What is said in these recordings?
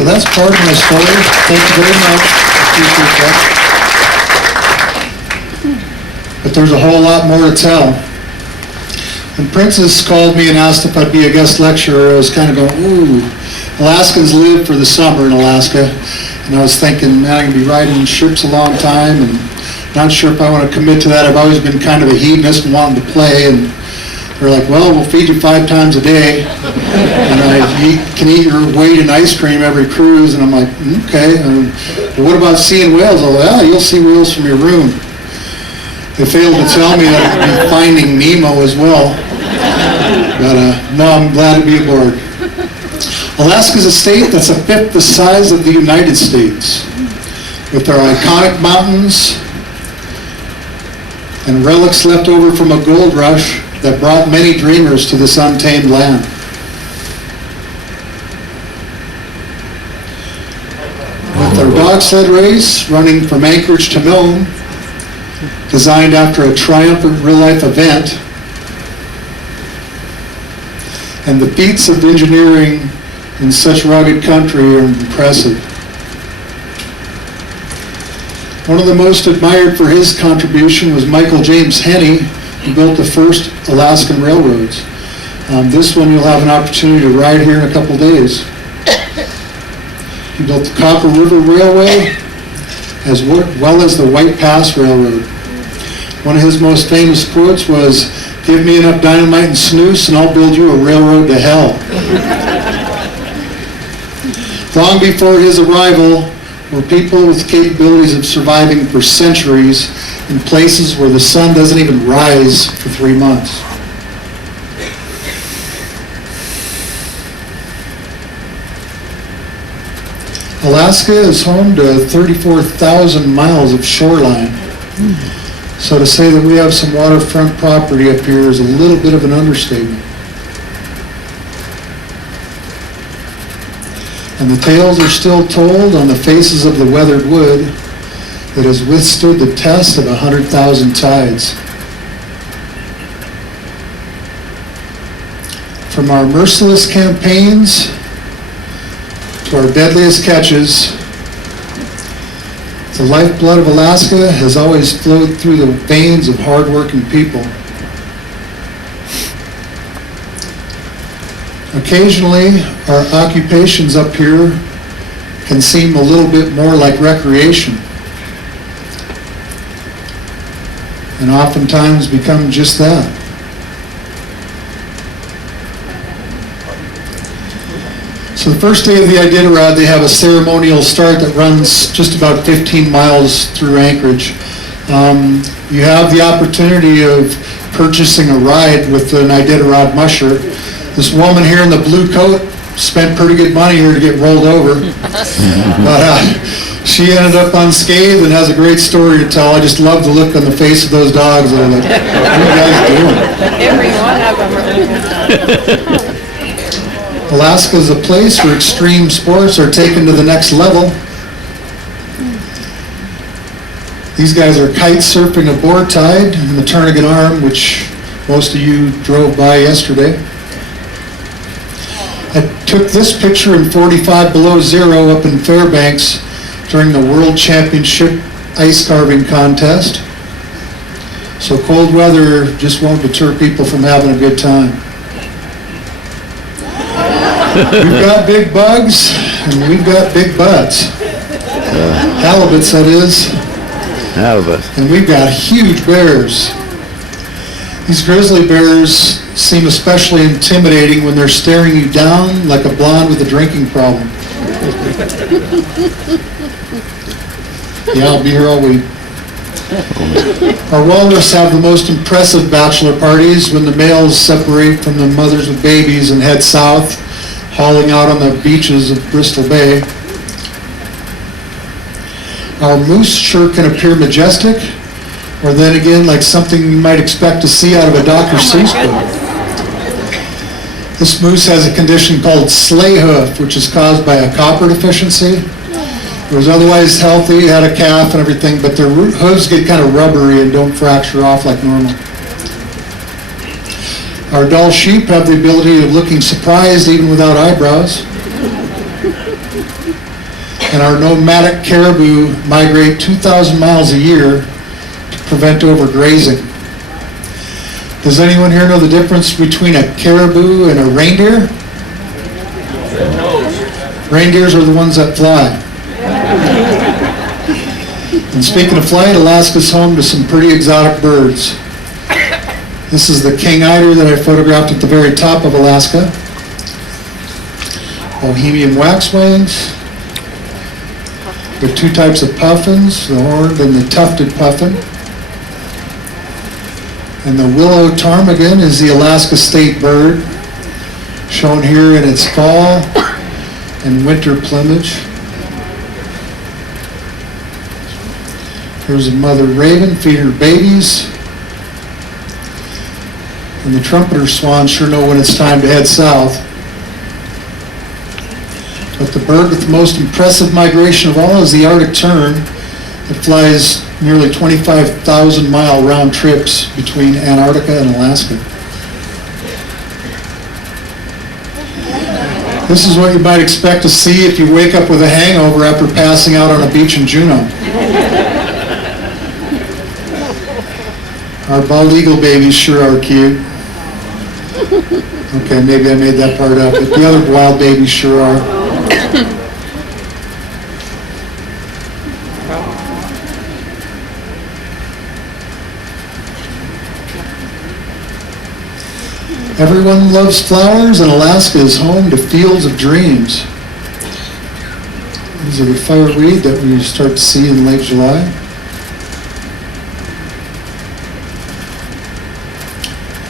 So that's part of my story. Thank you very much. Appreciate that. But there's a whole lot more to tell. When Princess called me and asked if I'd be a guest lecturer, I was kind of going, ooh, Alaskans live for the summer in Alaska. And I was thinking, man, I'm going to be riding ships a long time and not sure if I want to commit to that. I've always been kind of a hedonist and wanting to play. And they're like, well, we'll feed you 5 times a day. And I can eat your weight in ice cream every cruise. And I'm like, okay. But what about seeing whales? Oh, well, you'll see whales from your room. They failed to tell me that I'd be finding Nemo as well. But no, I'm glad to be aboard. Alaska's a state that's a fifth the size of the United States, with our iconic mountains and relics left over from a gold rush that brought many dreamers to this untamed land. With our dog sled race running from Anchorage to Nome, designed after a triumphant real-life event, and the feats of engineering in such rugged country are impressive. One of the most admired for his contribution was Michael James Henney, who built the first Alaskan railroads. This one you'll have an opportunity to ride here in a couple days. He built the Copper River Railway as well as the White Pass Railroad. One of his most famous quotes was, "Give me enough dynamite and snooze and I'll build you a railroad to hell." Long before his arrival were people with capabilities of surviving for centuries in places where the sun doesn't even rise for 3 months. Alaska is home to 34,000 miles of shoreline. So to say that we have some waterfront property up here is a little bit of an understatement. And the tales are still told on the faces of the weathered wood that has withstood the test of 100,000 tides. From our merciless campaigns to our deadliest catches, the lifeblood of Alaska has always flowed through the veins of hard-working people. Occasionally, our occupations up here can seem a little bit more like recreation, and oftentimes become just that. So the first day of the Iditarod, they have a ceremonial start that runs just about 15 miles through Anchorage. You have the opportunity of purchasing a ride with an Iditarod musher. This woman here in the blue coat spent pretty good money here to get rolled over. But she ended up unscathed and has a great story to tell. I just love the look on the face of those dogs. They're like, what are you guys doing? Every one of them are. Alaska is a place where extreme sports are taken to the next level. These guys are kite surfing aboard tide in the Turnagain Arm, which most of you drove by yesterday. I took this picture in 45 below zero up in Fairbanks during the World Championship ice carving contest. So cold weather just won't deter people from having a good time. We've got big bugs and we've got big butts. Halibuts, that is. Halibut. And we've got huge bears. These grizzly bears seem especially intimidating when they're staring you down like a blonde with a drinking problem. Yeah, I'll be here all week. Our walrus have the most impressive bachelor parties when the males separate from the mothers with babies and head south, hauling out on the beaches of Bristol Bay. Our moose sure can appear majestic, or then again like something you might expect to see out of a Dr. Seuss book. This moose has a condition called sleigh hoof, which is caused by a copper deficiency. It was otherwise healthy, had a calf and everything, but their hooves get kind of rubbery and don't fracture off like normal. Our Dall sheep have the ability of looking surprised even without eyebrows. And our nomadic caribou migrate 2,000 miles a year to prevent overgrazing. Does anyone here know the difference between a caribou and a reindeer? Reindeers are the ones that fly. And speaking of flight, Alaska's home to some pretty exotic birds. This is the king eider that I photographed at the very top of Alaska. Bohemian waxwings, with two types of puffins, the horned and the tufted puffin. And the willow ptarmigan is the Alaska state bird, shown here in its fall and winter plumage. Here's a mother raven feeding her babies. And the trumpeter swans sure know when it's time to head south. But the bird with the most impressive migration of all is the Arctic tern that flies nearly 25,000 mile round trips between Antarctica and Alaska. This is what you might expect to see if you wake up with a hangover after passing out on a beach in Juneau. Our bald eagle babies sure are cute. Okay, maybe I made that part up, but the other wild babies sure are. Everyone loves flowers, and Alaska is home to fields of dreams. These are the fireweed that we start to see in late July.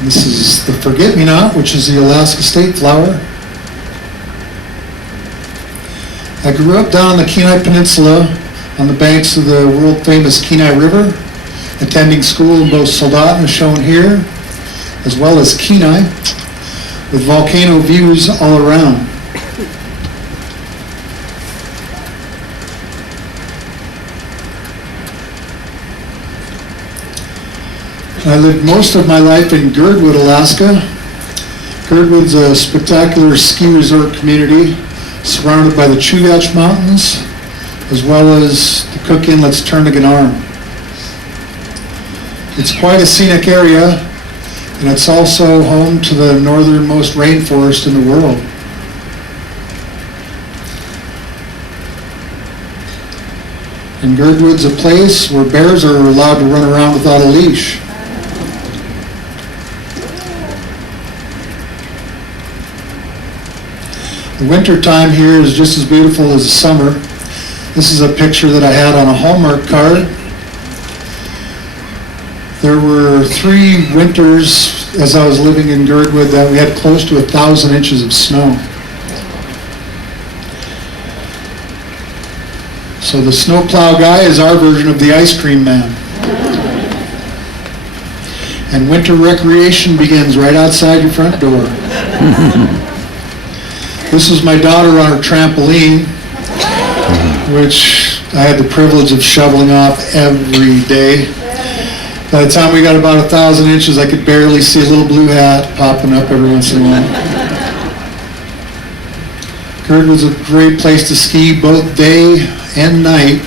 This is the forget-me-not, which is the Alaska state flower. I grew up down on the Kenai Peninsula on the banks of the world-famous Kenai River, attending school in both Soldotna, shown here, as well as Kenai, with volcano views all around. I lived most of my life in Girdwood, Alaska. Girdwood's a spectacular ski resort community surrounded by the Chugach Mountains, as well as the Cook Inlet's Turnagain Arm. It's quite a scenic area, and it's also home to the northernmost rainforest in the world. And Girdwood's a place where bears are allowed to run around without a leash. The winter time here is just as beautiful as the summer. This is a picture that I had on a Hallmark card. There were 3 winters as I was living in Girdwood that we had close to 1,000 inches of snow. So the snowplow guy is our version of the ice cream man. And winter recreation begins right outside your front door. This is my daughter on her trampoline, which I had the privilege of shoveling off every day. By the time we got about 1,000 inches, I could barely see a little blue hat popping up every once in a while. Girdwood's a great place to ski both day and night,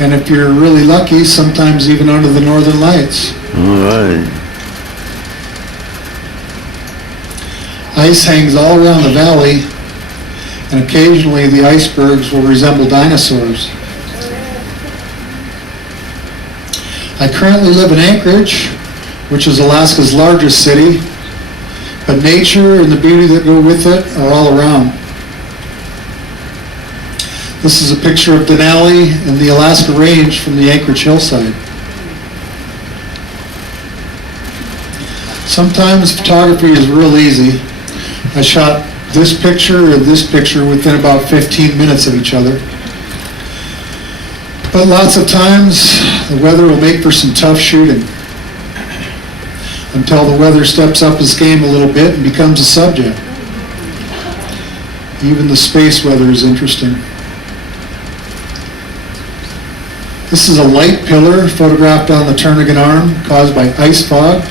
and if you're really lucky, sometimes even under the northern lights. All right. Ice hangs all around the valley, and occasionally the icebergs will resemble dinosaurs. I currently live in Anchorage, which is Alaska's largest city, but nature and the beauty that go with it are all around. This is a picture of Denali and the Alaska Range from the Anchorage hillside. Sometimes photography is real easy. I shot this picture and this picture within about 15 minutes of each other. But lots of times, the weather will make for some tough shooting until the weather steps up its game a little bit and becomes a subject. Even the space weather is interesting. This is a light pillar photographed on the Turnagain Arm caused by ice fog.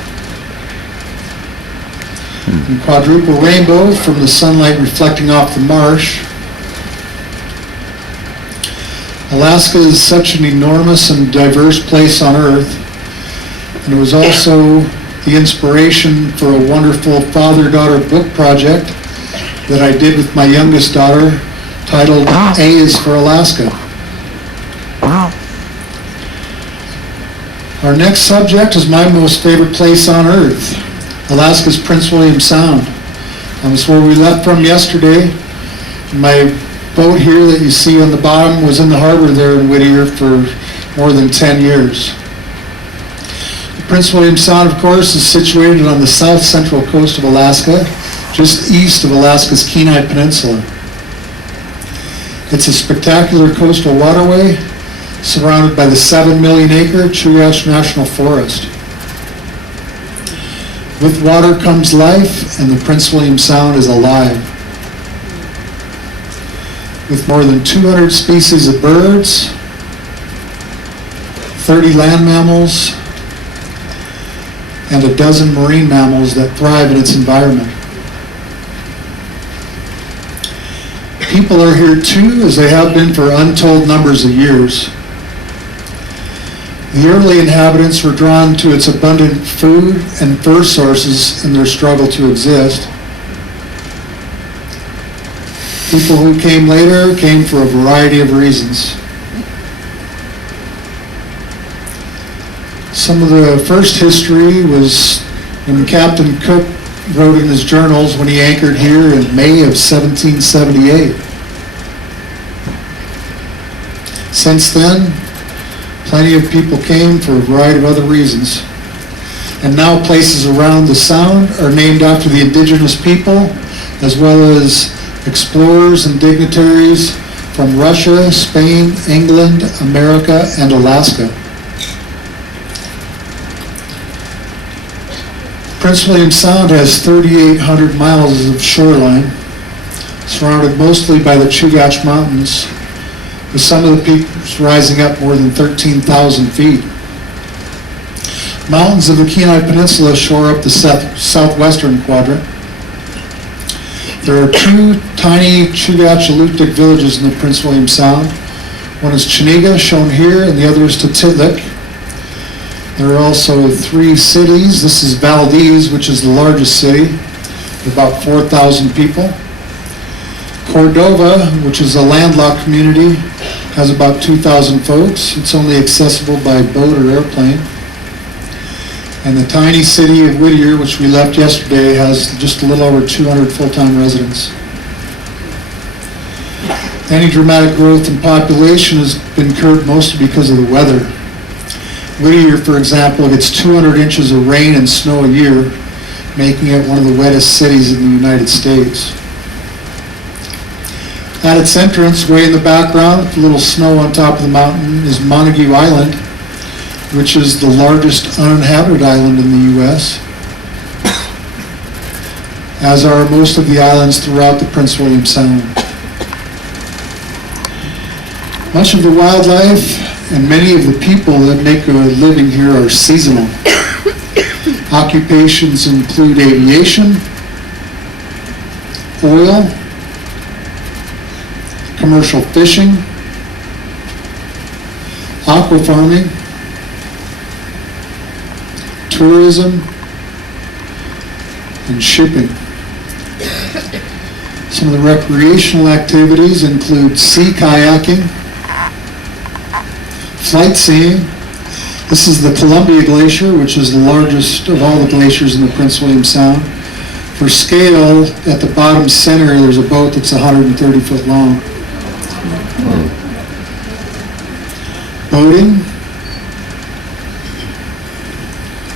And quadruple rainbow from the sunlight reflecting off the marsh. Alaska is such an enormous and diverse place on Earth, and it was also the inspiration for a wonderful father-daughter book project that I did with my youngest daughter, titled A is for Alaska. Our next subject is my most favorite place on Earth, Alaska's Prince William Sound. That's where we left from yesterday. My boat here that you see on the bottom was in the harbor there in Whittier for more than 10 years. The Prince William Sound, of course, is situated on the south central coast of Alaska, just east of Alaska's Kenai Peninsula. It's a spectacular coastal waterway surrounded by the 7 million acre Chugach National Forest. With water comes life, and the Prince William Sound is alive. With more than 200 species of birds, 30 land mammals, and a dozen marine mammals that thrive in its environment. People are here too, as they have been for untold numbers of years. The early inhabitants were drawn to its abundant food and fur sources in their struggle to exist. People who came later came for a variety of reasons. Some of the first history was when Captain Cook wrote in his journals when he anchored here in May of 1778. Since then, plenty of people came for a variety of other reasons. And now places around the Sound are named after the indigenous people, as well as explorers and dignitaries from Russia, Spain, England, America, and Alaska. Prince William Sound has 3,800 miles of shoreline, surrounded mostly by the Chugach Mountains, with some of the peaks rising up more than 13,000 feet. Mountains of the Kenai Peninsula shore up the southwestern quadrant. There are two tiny Chugach Alutiiq villages in the Prince William Sound. One is Chiniga, shown here, and the other is Tutitlik. There are also 3 cities. This is Valdez, which is the largest city, with about 4,000 people. Cordova, which is a landlocked community, has about 2,000 folks. It's only accessible by boat or airplane. And the tiny city of Whittier, which we left yesterday, has just a little over 200 full-time residents. Any dramatic growth in population has been curbed mostly because of the weather. Whittier, for example, gets 200 inches of rain and snow a year, making it one of the wettest cities in the United States. At its entrance, way in the background, with a little snow on top of the mountain, is Montague Island, which is the largest uninhabited island in the U.S., as are most of the islands throughout the Prince William Sound. Much of the wildlife and many of the people that make a living here are seasonal. Occupations include aviation, oil, commercial fishing, aqua farming, tourism, and shipping. Some of the recreational activities include sea kayaking, flight seeing. This is the Columbia Glacier, which is the largest of all the glaciers in the Prince William Sound. For scale, at the bottom center, there's a boat that's 130 foot long. Boating,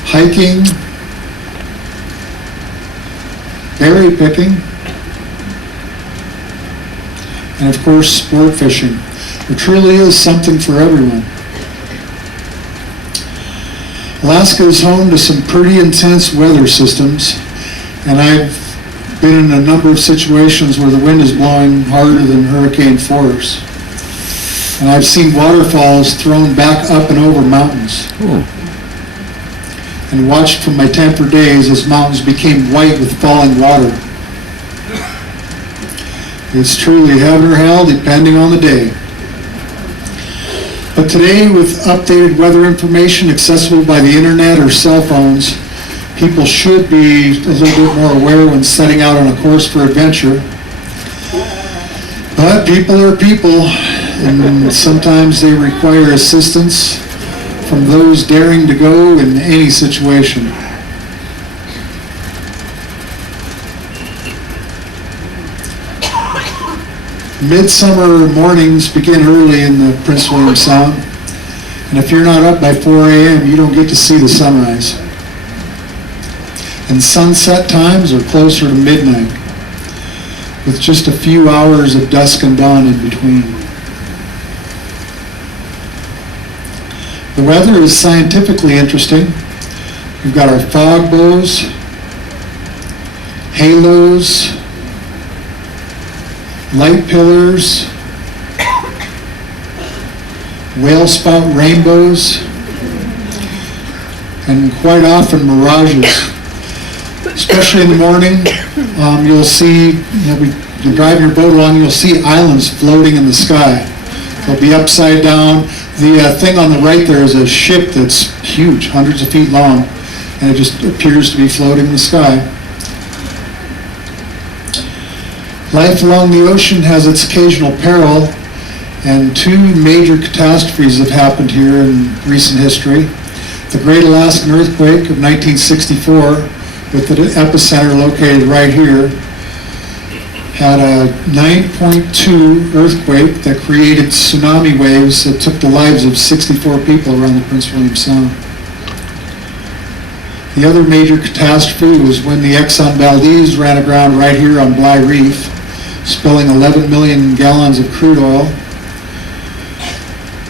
hiking, berry picking, and of course, sport fishing. There truly is something for everyone. Alaska is home to some pretty intense weather systems, and I've been in a number of situations where the wind is blowing harder than hurricane force. And I've seen waterfalls thrown back up and over mountains. Ooh. And watched from my tent for days as mountains became white with falling water. It's truly heaven or hell, depending on the day. But today, with updated weather information accessible by the internet or cell phones, people should be a little bit more aware when setting out on a course for adventure. But people are people, and sometimes they require assistance from those daring to go in any situation. Midsummer mornings begin early in the Prince William Sound, and if you're not up by 4 a.m., you don't get to see the sunrise. And sunset times are closer to midnight, with just a few hours of dusk and dawn in between. The weather is scientifically interesting. We've got our fog bows, halos, light pillars, whale spout rainbows, and quite often mirages. Especially in the morning, you'll see, you drive your boat along, you'll see islands floating in the sky. They'll be upside down. The thing on the right there is a ship that's huge, hundreds of feet long, and it just appears to be floating in the sky. Life along the ocean has its occasional peril, and two major catastrophes have happened here in recent history. The Great Alaskan Earthquake of 1964, with the epicenter located right here, had a 9.2 earthquake that created tsunami waves that took the lives of 64 people around the Prince William Sound. The other major catastrophe was when the Exxon Valdez ran aground right here on Bly Reef, spilling 11 million gallons of crude oil,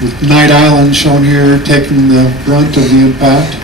with Knight Island shown here taking the brunt of the impact.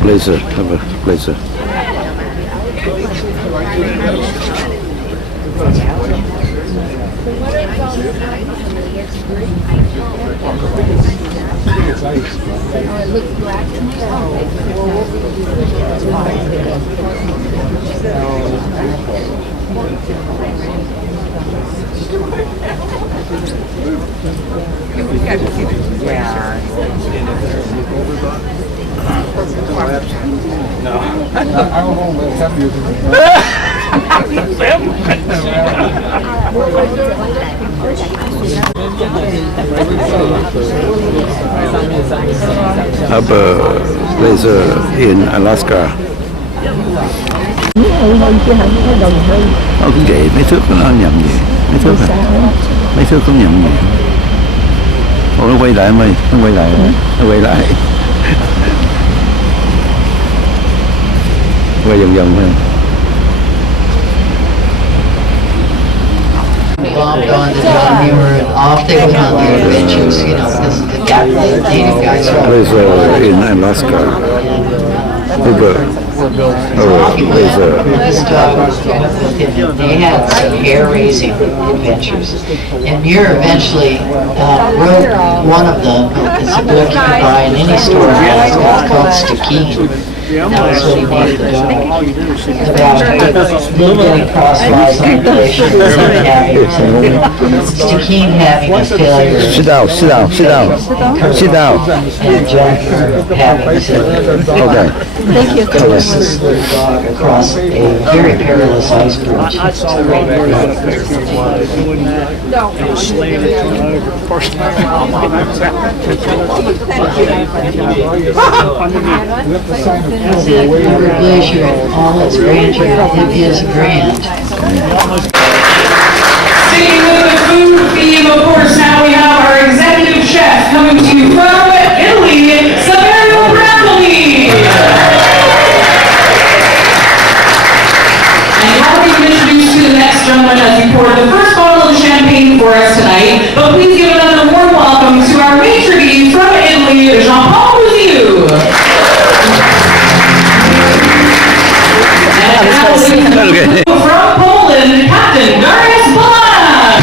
Pleasure, have a pleasure. Have a pleasure in Alaska. Cũng vậy, mấy thước nó nhầm gì? Mấy thước à? Mấy thước không nhầm gì? Ủa nó quay lại em ơi, nó quay lại, nó quay lại. Quay vòng vòng thôi. Bombed on the John Muir and off they went on their adventures, you know, because the native guys are all Pleasure in Alaska. They had some hair-raising adventures. And Muir eventually wrote one of them. It's a book you can buy in any store in Alaska. It's called Stikine. That was what he named the dog. About them getting crosswise on relations and Stikine having a failure. Sit down, sit down, sit down, sit down. And Jack having to Okay. Thank you. coax this little dog across a very perilous ice bridge. It's a great River Glacier in all its grandeur. It is grand. Sticking with the food theme, of course, now we have our executive chef coming to you from Italy, Saverio Bramboli. And now we can introduce you to the next gentleman as he poured the first bottle of champagne for us tonight. But please give another warm welcome to our maitre d' from Italy, Jean-Paul Bouziou. And now, ladies and gentlemen, from Poland, Captain Darius Black.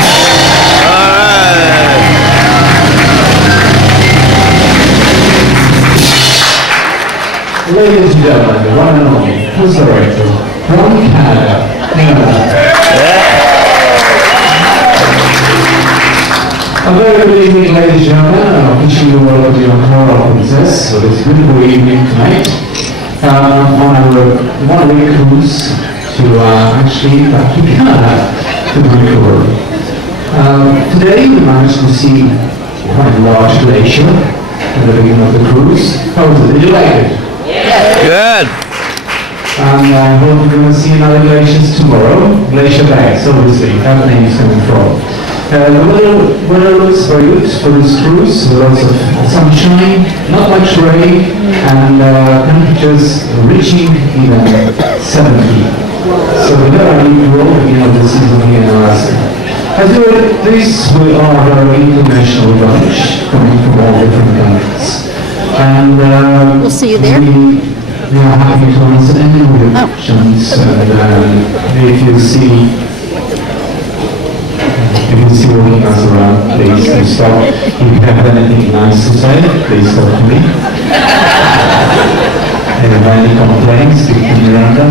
Ladies and gentlemen, the one and only Chris Director from Canada. A very good evening, ladies and gentlemen. I'm wishing you all of you on Coral Princess for this beautiful evening tonight. On our one-week cruise to actually back to Canada, to Vancouver. Today we managed to see quite a large glacier at the beginning of the cruise. How was it? Did you like it? Good. And I hope we're going to see another glaciers tomorrow. Glacier Bags, obviously, that name is coming from. The weather looks very good for this cruise. Lots of sunshine, not much rain, and temperatures reaching even 70. So we're very cool at the end of the season here in Alaska. As you know, we are a very international bunch coming from all different countries. And We'll see you there. We are happy to answer any of your questions. And if you see walking us around, please do stop. If you have anything nice to say, please talk to me. If you have any complaints, speak to Miranda.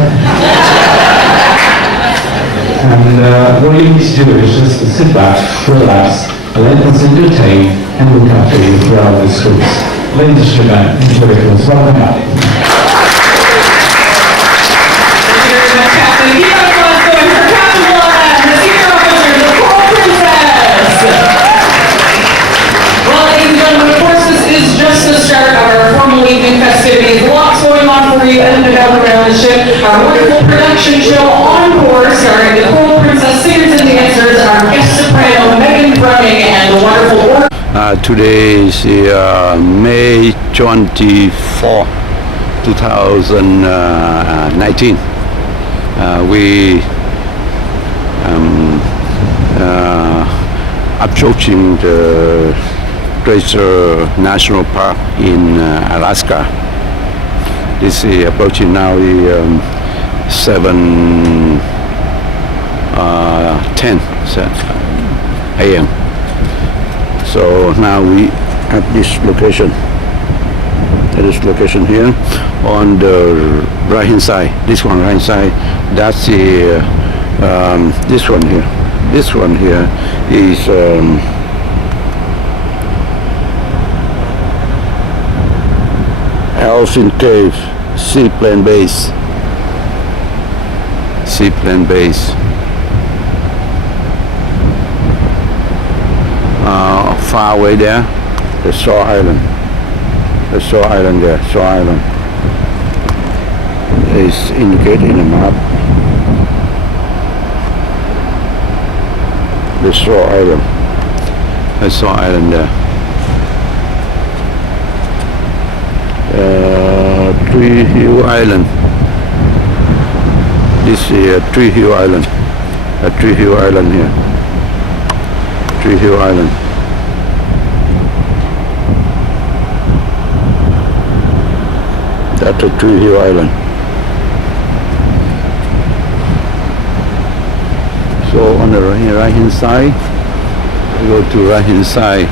And what you need to do is just to sit back, relax, let us entertain, and look after you throughout this cruise. Ladies and gentlemen, enjoy the cruise. Welcome back. Thank you very much, Captain. Keep up the last going for Captain Blood, the senior officer, the Coral Princess. Well, ladies and gentlemen, of course, this is just the start of our formal evening festivities. Lots going on for you in and out around the ship. Our wonderful production show on board, starring the Coral Princess singers and dancers, our guest soprano, Megan Browning, and the wonderful orchestra. Today is May 24, 2019. We approaching the Glacier National Park in Alaska. This is approaching now 7:10 a.m. So now we at this location. At this location here, on the right hand side. This one right hand side. That's the this one here. This one here is Elsin Cave Seaplane Base. Seaplane Base. Far away there, the Shaw Island. The Shaw Island there, Shaw Island is indicated in the map. The Shaw Island. The Shaw Island there. Tree Hill Island. This is Tree Hill Island. Tree Hill Island here. Tree Hill Island. That's a Tree Hill Island. So on the right hand side, we go to right hand side.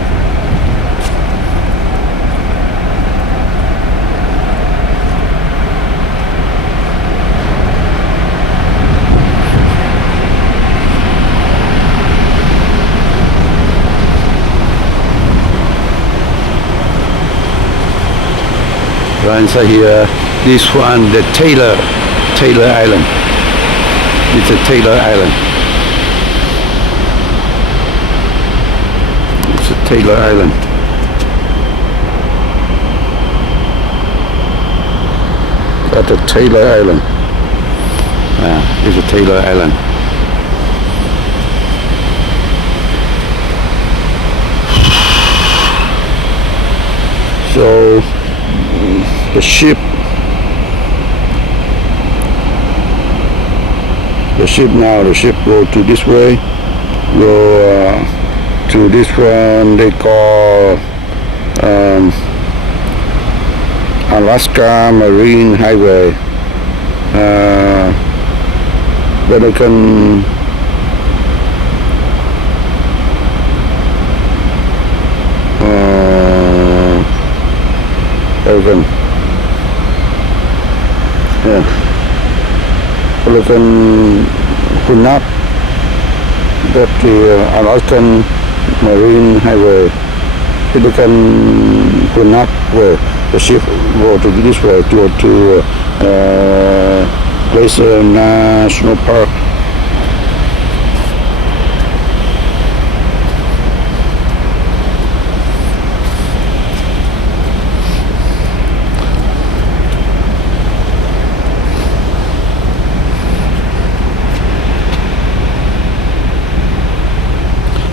Right inside here, this one, the Taylor Island. It's a Taylor Island. It's a Taylor Island. at the Taylor Island. It's a Taylor Island. So the ship go to this way, go to this one they call Alaska Marine Highway. Then they can Hunap, that the Alaskan Marine Highway, Pelican Hunap way. The ship go to this way to go to Glacier National Park.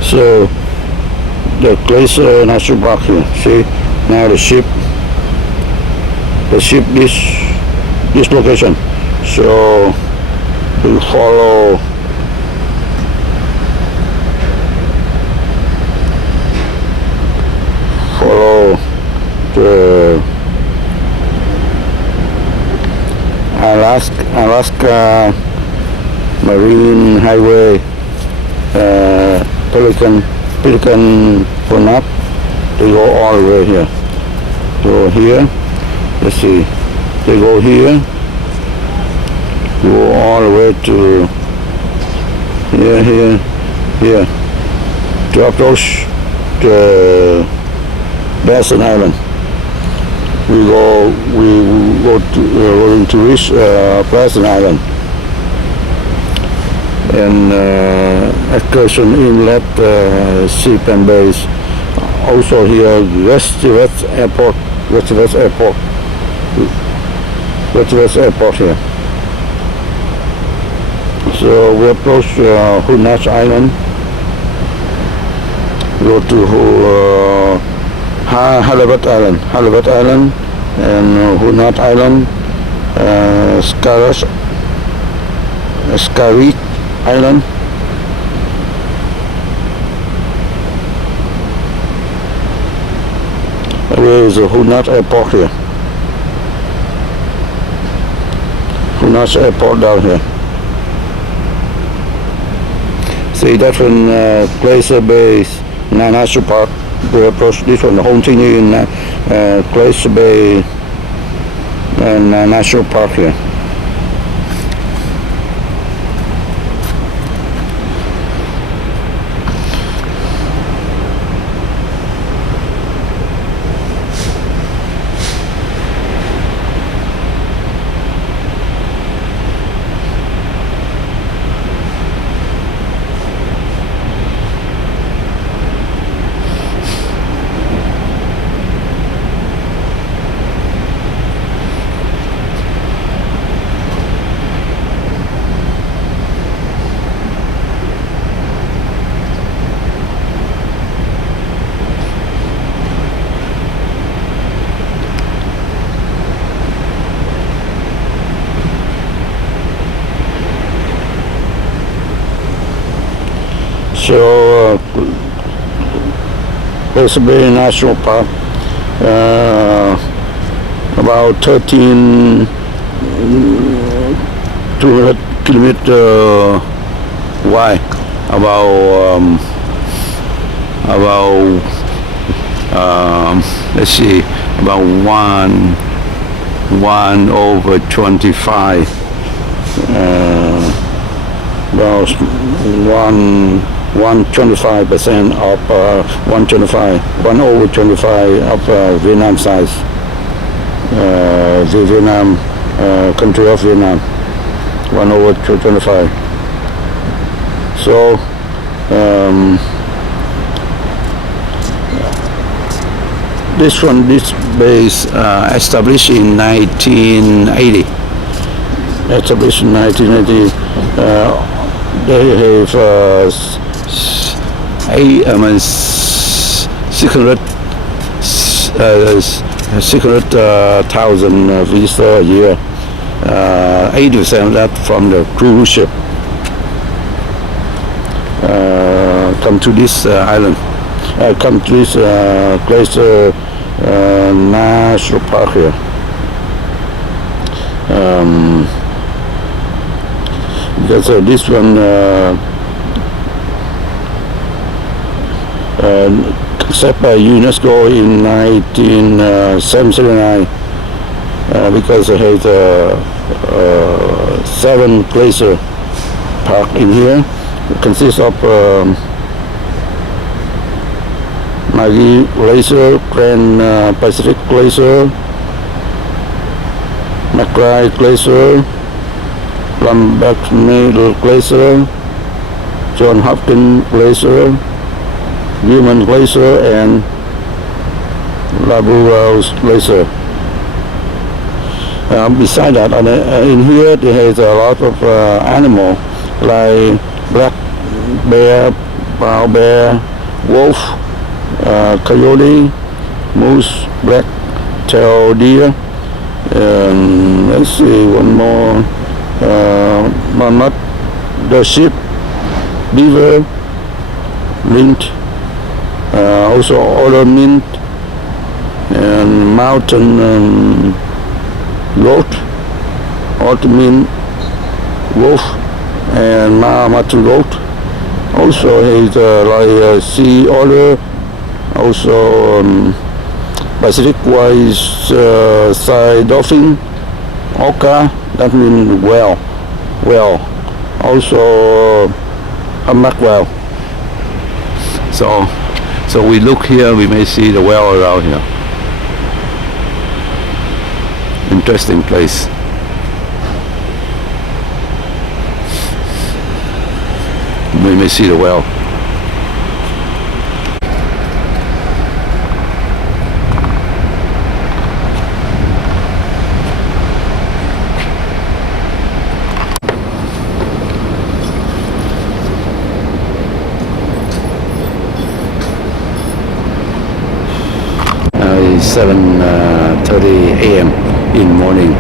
So the Glacier National Park here. See now the ship this location. So we follow the Alaska Marine Highway. Pelican Hunap, they go all the way here. So here, let's see, they go here, go all the way to here, to approach the Basin Island. We go going to reach Basin Island. And excursion inlet, ship and base. Also here, West Airport here. So we approach Hunach Island. Go to Halibut Island, and Hunach Island, Skarit Island. Where is the Hunach Airport here? Hunach Airport down here. See that one, Glacier Bay National Park. We approach this one, continue in Glacier Bay National Park here. So, Glacier Bay National Park, about 200 kilometer wide, let's see, about 1/25, about 1/25% of 1/25 of Vietnam size, the Vietnam country of Vietnam, 1/25. So this base established in 1980. Established in 1980. They have 600,000 visitors a year. 80% of that from the cruise ship come to this island. Come to this Glacier National Park here. Because this one accepted by UNESCO in 1979 because it has 7 glacier park in here. It consists of Maggie Glacier, Grand Pacific Glacier, McRae Glacier, Plumback Middle Glacier, John Hopkins Glacier, Human Glacier, and Laburas Glacier. Beside that, in here there is a lot of animals like black bear, brown bear, wolf, coyote, moose, black-tailed deer. Let's see, one more. Mammoth, the sheep, beaver, mint, also other mint, and mountain goat, mint, wolf, and mountain goat. Also has like sea otter, also Pacific white side dolphin, orca, that means whale. Also a humpback whale. So we look here, we may see the whale around here. Interesting place. We may see the whale. It's 7:30 a.m. in morning,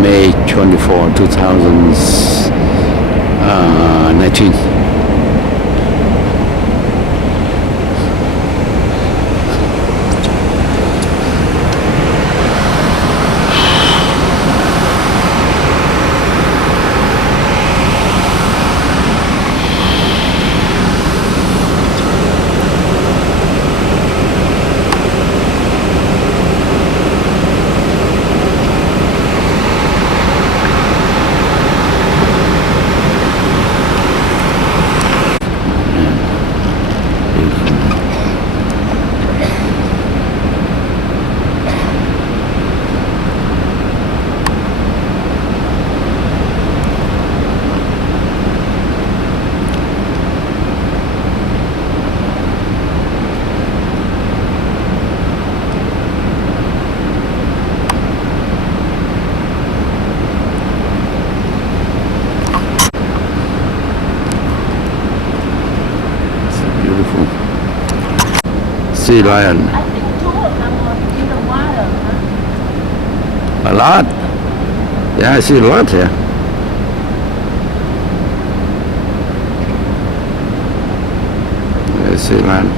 May 24, 2019. Sea lion. A lot. Yeah, I see a lot here. There's sea lion.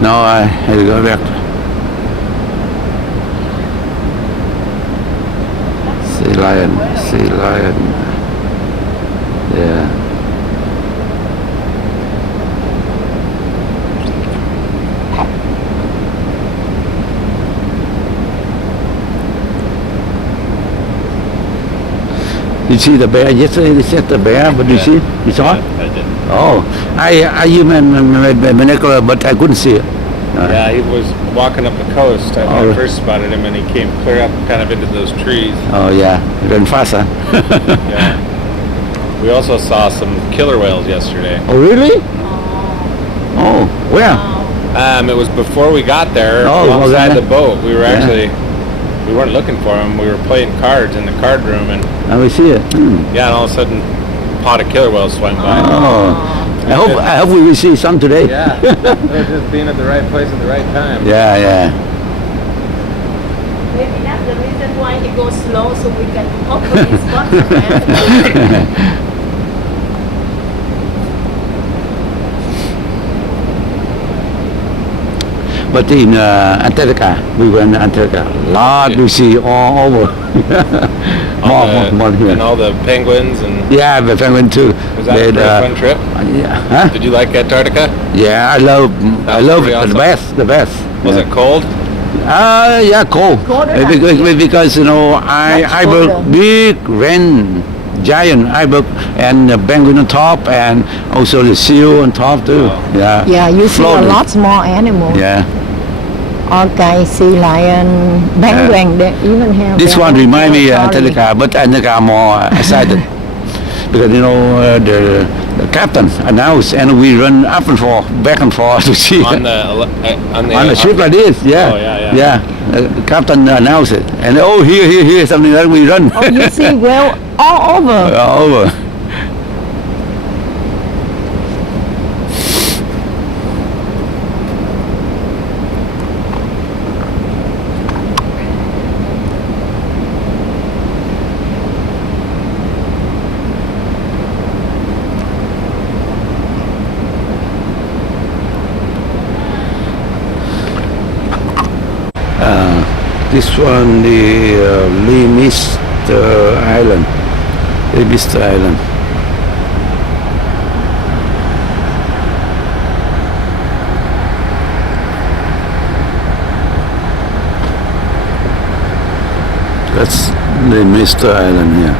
No, I had to go back. Sea lion. Yeah. You see the bear? Yesterday they said the bear, but you see? You saw it? I did. Oh, I used my binocular, but I couldn't see it. Yeah, it was walking up the coast. I Oh. first spotted him, and he came clear up kind of into those trees. Oh yeah, run fast, huh? Yeah. We also saw some killer whales yesterday. Oh really? Oh, where? It was before we got there, Oh, alongside okay. the boat. We were Yeah. actually, we weren't looking for them. We were playing cards in the card room, and I will see it. yeah, and all of a sudden, a pod of killer whales swam by. Oh, I hope we will see some today. Yeah, it was just being at the right place at the right time. Yeah, yeah. Maybe that's the reason why he goes slow, so we can hopefully spot him. But in Antarctica, we went to Antarctica. Lot we see all over. more here. And all the penguins, and Yeah, the penguin too. was that a But, pretty fun trip? yeah, huh? Did you like Antarctica? Yeah, I love pretty it. awesome. The best. Was yeah. it cold? Yeah, cold. Because you know, I work big ren giant iceberg and the penguin on top and also the seal on top too. Wow. Yeah. Yeah, you see Floating. a lot more animals. Yeah. Okay, sea lion, penguin, they even have. This their one own remind me territory. Antarctica, but Antarctica more excited because you know the captain announced and we run up and forth, back and forth to see On the on a ship like this. Yeah. Oh, yeah, yeah. Yeah. The captain announced it, and oh here something like we run. Oh, you see well all over. All over. This one, the Limester Island. Limester Island. That's Limester Island here.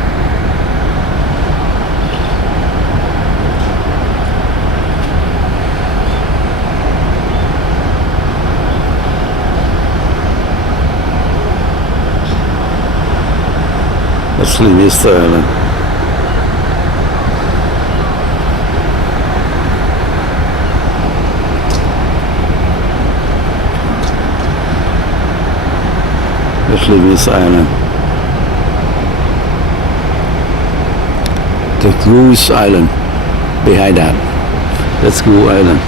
That's Limester Island. That's Limester Island. The Goose Island behind that. That's Goose Island.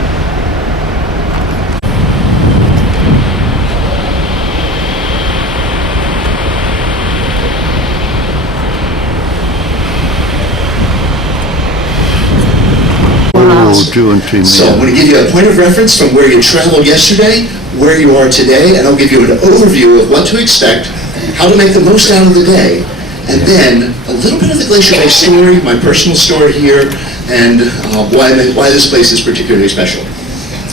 Oh, 2 and 3 So I'm million. going to give you a point of reference from where you traveled yesterday, where you are today, and I'll give you an overview of what to expect, how to make the most out of the day, and then a little bit of the Glacier Bay story, my personal story here, and why this place is particularly special.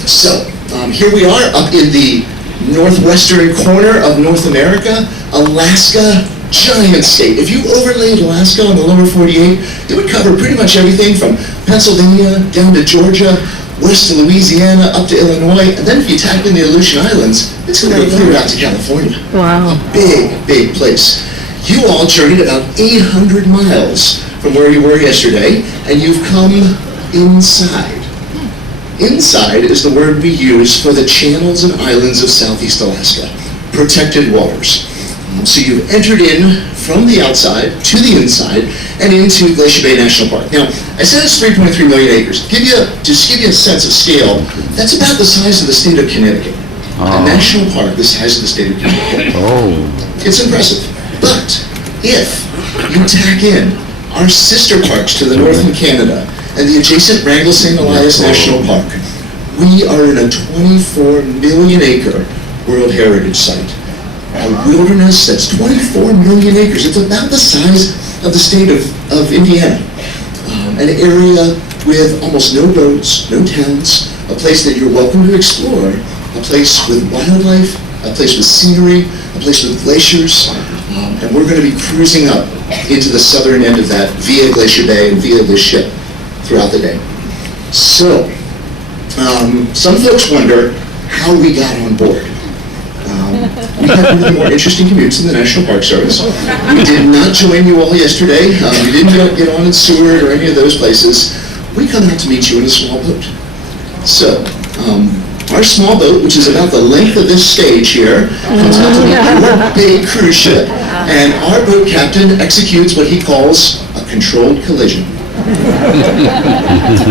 So here we are up in the northwestern corner of North America, Alaska, giant state. If you overlaid Alaska on the lower 48, it would cover pretty much everything from Pennsylvania down to Georgia, west to Louisiana, up to Illinois, and then if you tack in the Aleutian Islands, it's going to go clear out to California. Wow. A big, big place. You all journeyed about 800 miles from where you were yesterday, and you've come inside. Inside is the word we use for the channels and islands of Southeast Alaska, protected waters. So you've entered in from the outside to the inside and into Glacier Bay National Park. Now, I said it's 3.3 million acres. Just give you a sense of scale, that's about the size of the state of Connecticut. A national park the size of the state of Connecticut. Oh, It's impressive. But if you tack in our sister parks to the north in Canada and the adjacent Wrangell St. Elias National Park, we are in a 24 million acre World Heritage Site. A wilderness that's 24 million acres. It's about the size of the state of Indiana. An area with almost no roads, no towns, a place that you're welcome to explore, a place with wildlife, a place with scenery, a place with glaciers, and we're going to be cruising up into the southern end of that via Glacier Bay and via this ship throughout the day. So, some folks wonder how we got on board. We have one of the more interesting commutes in the National Park Service. We did not join you all yesterday. We didn't get on in Seward or any of those places. We come out to meet you in a small boat. So, our small boat, which is about the length of this stage here, comes out to meet your big cruise ship. And our boat captain executes what he calls a controlled collision.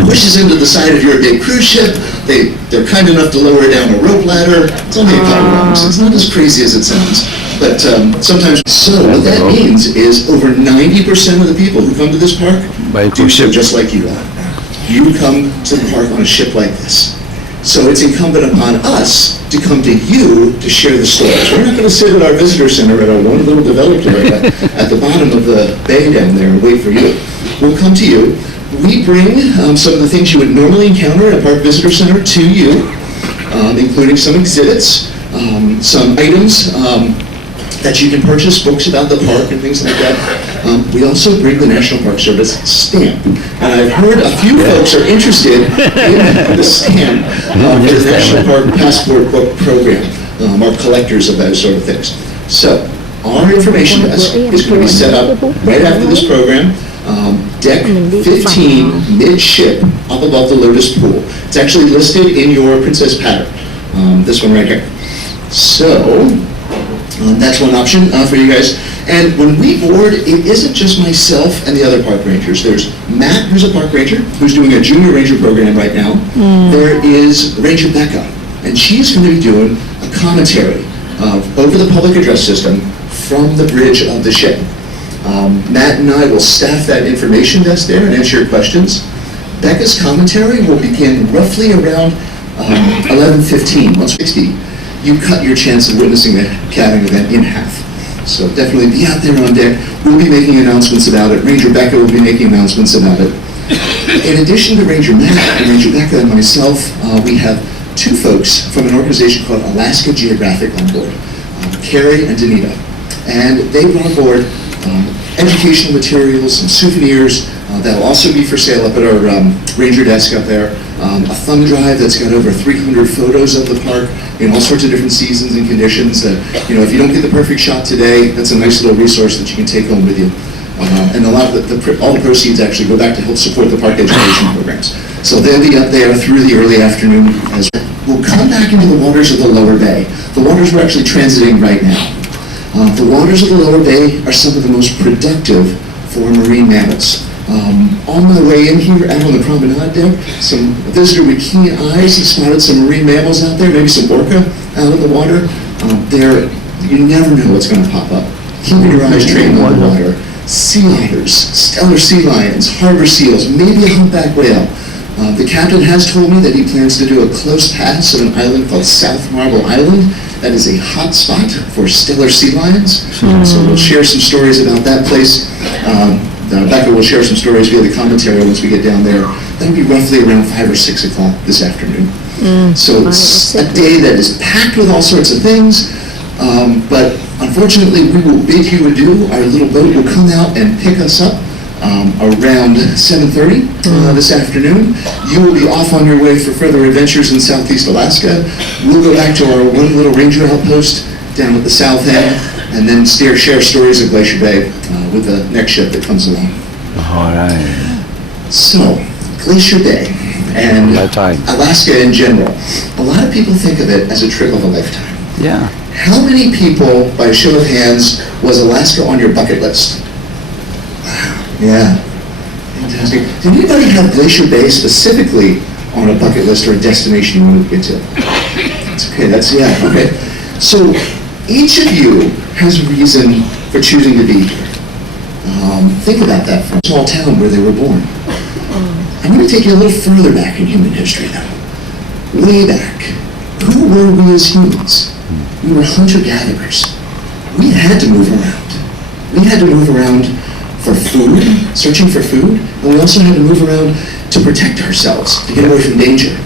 Pushes into the side of your big cruise ship. They're kind enough to lower down a rope ladder. It's only a couple rungs. It's not as crazy as it sounds. But sometimes, so what that means is over 90% of the people who come to this park do so just like you are. You come to the park on a ship like this. So it's incumbent upon us to come to you to share the stories. We're not going to sit at our visitor center at our one little developed area at the bottom of the bay down there and wait for you. We'll come to you. We bring some of the things you would normally encounter at a park visitor center to you, including some exhibits, some items that you can purchase, books about the park and things like that. We also bring the National Park Service stamp. And I've heard a few folks are interested in the stamp for the National Park Passport Book Program, our collectors of those sort of things. So, our information desk is going to be set up right after this program, deck 15 midship up above the Lotus Pool. It's actually listed in your Princess pattern, this one right here. So, that's one option for you guys. And when we board, it isn't just myself and the other park rangers. There's Matt, who's a park ranger, who's doing a junior ranger program right now. There is Ranger Becca, and she's going to be doing a commentary over the public address system from the bridge of the ship. Matt and I will staff that information desk there and answer your questions. Becca's commentary will begin roughly around 11:15, 1:60. You cut your chance of witnessing the calving event in half. So definitely be out there on deck. We'll be making announcements about it. Ranger Becca will be making announcements about it. In addition to Ranger Matt and Ranger Becca and myself, we have two folks from an organization called Alaska Geographic on board, Carrie and Danita. And they brought on board educational materials and souvenirs that'll also be for sale up at our ranger desk up there. A thumb drive that's got over 300 photos of the park in all sorts of different seasons and conditions that, you know, if you don't get the perfect shot today, that's a nice little resource that you can take home with you. And a lot of all the proceeds actually go back to help support the park education programs. So they'll be up there through the early afternoon as well. We'll come back into the waters of the lower bay. The waters we're actually transiting right now. The waters of the lower bay are some of the most productive for marine mammals. On my way in here, out on the promenade deck, some visitor with keen eyes has spotted some marine mammals out there, maybe some orca out of the water. You never know what's going to pop up. Keep your eyes trained on the water. Sea otters, stellar sea lions, harbor seals, maybe a humpback whale. The captain has told me that he plans to do a close pass of an island called South Marble Island. That is a hot spot for stellar sea lions. So we'll share some stories about that place. Becca will share some stories via the commentary once we get down there. That'll be roughly around 5 or 6 o'clock this afternoon. So it's a day that is packed with all sorts of things, but unfortunately we will bid you adieu. Our little boat will come out and pick us up around 7:30 this afternoon. You will be off on your way for further adventures in Southeast Alaska. We'll go back to our one little ranger outpost down at the south end, and then share stories of Glacier Bay with the next ship that comes along. All right. So, Glacier Bay and Alaska in general. A lot of people think of it as a trip of a lifetime. Yeah. How many people, by a show of hands, was Alaska on your bucket list? Wow. Yeah. Fantastic. Did anybody have Glacier Bay specifically on a bucket list or a destination you wanted to get to? That's okay. Okay. So, each of you has a reason for choosing to be here. Think about that from a small town where they were born. I'm going to take you a little further back in human history now. Way back. Who were we as humans? We were hunter-gatherers. We had to move around. We had to move around for food, searching for food, and we also had to move around to protect ourselves, to get away from danger.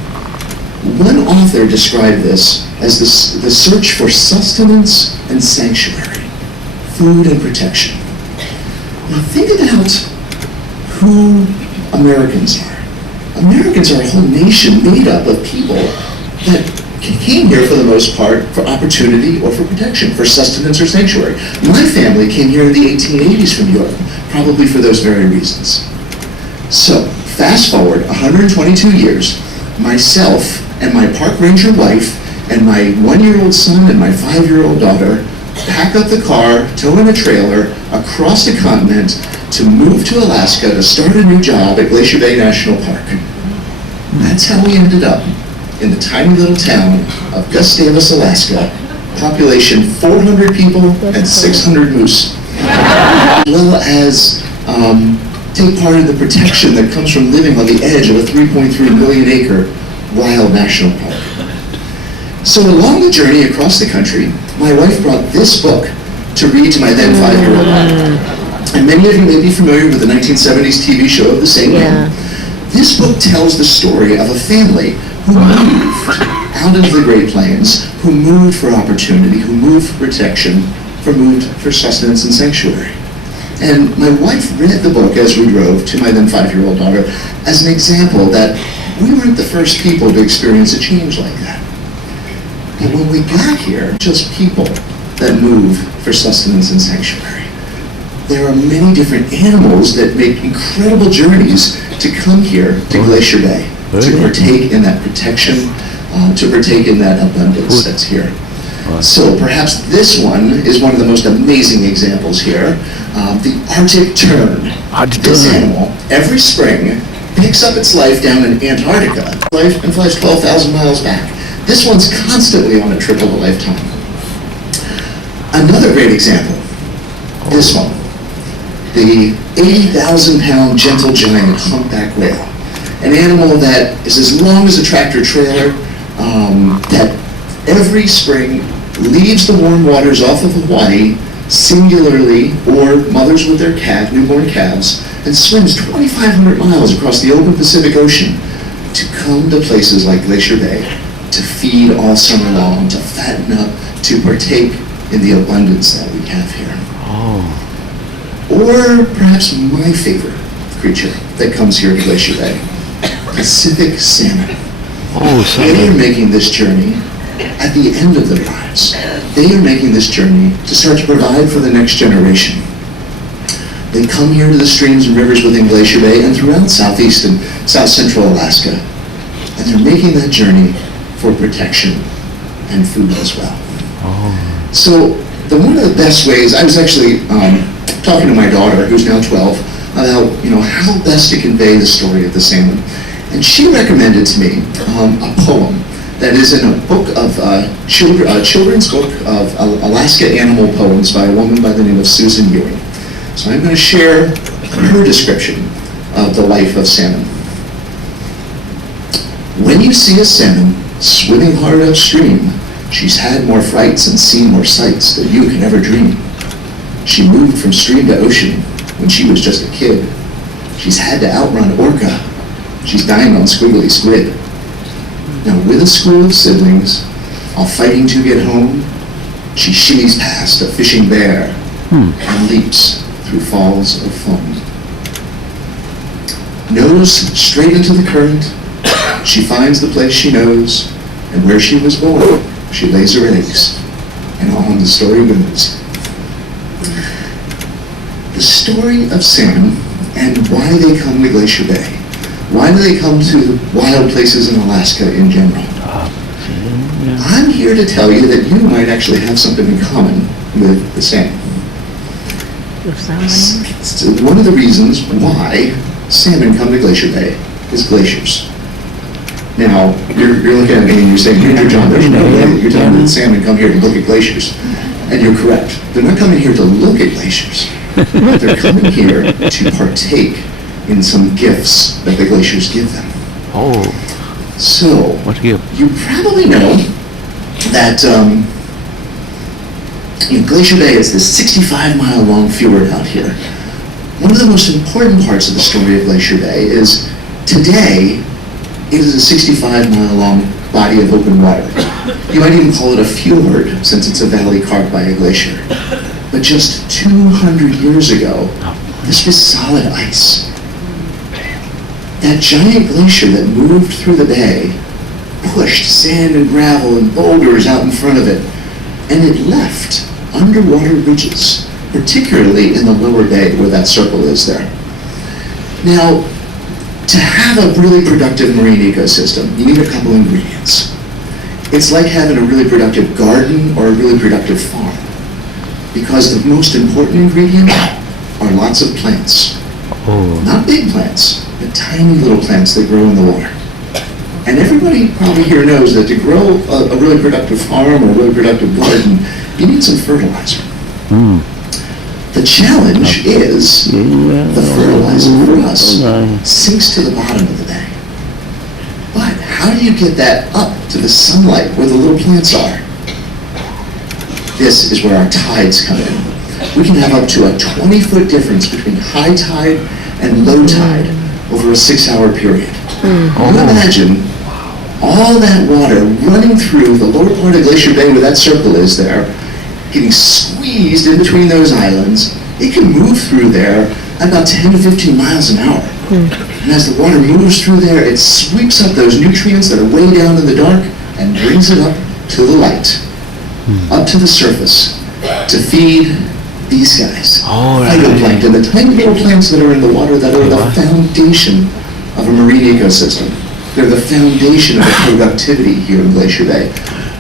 One author described this as the search for sustenance and sanctuary, food and protection. Now think about who Americans are. Americans are a whole nation made up of people that came here for the most part for opportunity or for protection, for sustenance or sanctuary. My family came here in the 1880s from Europe, probably for those very reasons. So, fast forward 122 years, myself and my park ranger wife and my 1-year-old son and my 5-year-old daughter pack up the car, tow in a trailer across the continent to move to Alaska to start a new job at Glacier Bay National Park. That's how we ended up in the tiny little town of Gustavus, Alaska, population 400 people and 600 moose, as well as take part in the protection that comes from living on the edge of a 3.3 million acre wild national park. So along the journey across the country, my wife brought this book to read to my then 5-year-old daughter. And many of you may be familiar with the 1970s TV show of the same name. This book tells the story of a family who moved out into the Great Plains, who moved for opportunity, who moved for protection, who moved for sustenance and sanctuary. And my wife read the book as we drove to my then 5-year-old daughter as an example that we weren't the first people to experience a change like that. But when we got here, just people that move for sustenance and sanctuary. There are many different animals that make incredible journeys to come here to Glacier Bay, to partake in that protection, to partake in that abundance that's here. So perhaps this one is one of the most amazing examples here. The Arctic tern. This animal, every spring, picks up its life down in Antarctica and flies 12,000 miles back. This one's constantly on a trip of a lifetime. Another great example, this one. The 80,000-pound gentle giant humpback whale, an animal that is as long as a tractor trailer, that every spring leaves the warm waters off of Hawaii singularly, or mothers with their newborn calves, and swims 2,500 miles across the open Pacific Ocean to come to places like Glacier Bay, to feed all summer long, to fatten up, to partake in the abundance that we have here. Or perhaps my favorite creature that comes here to Glacier Bay, Pacific salmon. They are making this journey at the end of their lives. They are making this journey to start to provide for the next generation. They come here to the streams and rivers within Glacier Bay and throughout southeast and south central Alaska, and they're making that journey for protection and food as well. So one of the best ways, I was actually talking to my daughter, who's now 12, about how best to convey the story of the salmon. And she recommended to me a poem that is in a book of children's book of Alaska animal poems by a woman by the name of Susan Ewing. So I'm going to share her description of the life of salmon. When you see a salmon swimming hard upstream, she's had more frights and seen more sights than you can ever dream. She moved from stream to ocean when she was just a kid. She's had to outrun orca. She's dined on squiggly squid. Now with a school of siblings, all fighting to get home, she shimmies past a fishing bear and leaps through falls of foam. Nose straight into the current, she finds the place she knows, and where she was born, she lays her eggs, and on the story goes. The story of salmon and why they come to Glacier Bay. Why do they come to wild places in Alaska in general? I'm here to tell you that you might actually have something in common with the salmon. One of the reasons why salmon come to Glacier Bay is glaciers. Now, you're looking at me and you're saying, "Here, John, there's no way that you're telling me that salmon come here to look at glaciers." And you're correct. They're not coming here to look at glaciers. They're coming here to partake in some gifts that the glaciers give them. So, you probably know that Glacier Bay is this 65-mile long fjord out here. One of the most important parts of the story of Glacier Bay is today it is a 65-mile long body of open water. You might even call it a fjord since it's a valley carved by a glacier. But just 200 years ago, this was solid ice. That giant glacier that moved through the bay pushed sand and gravel and boulders out in front of it, and it left underwater ridges, particularly in the lower bay where that circle is there. Now, to have a really productive marine ecosystem, you need a couple ingredients. It's like having a really productive garden or a really productive farm, because the most important ingredient are lots of plants. Not big plants, but tiny little plants that grow in the water. And everybody probably here knows that to grow a really productive farm or a really productive garden, you need some fertilizer. The challenge is the fertilizer for us sinks to the bottom of the bay. But how do you get that up to the sunlight where the little plants are? This is where our tides come in. We can have up to a 20-foot difference between high tide and low tide over a 6-hour period. You imagine all that water running through the lower part of Glacier Bay where that circle is there, getting squeezed in between those islands. It can move through there at about 10 to 15 miles an hour. And as the water moves through there, it sweeps up those nutrients that are way down in the dark and brings it up to the light, up to the surface, to feed these guys. Phytoplankton, the tiny little plants that are in the water that are the foundation of a marine ecosystem. They're the foundation of the productivity here in Glacier Bay.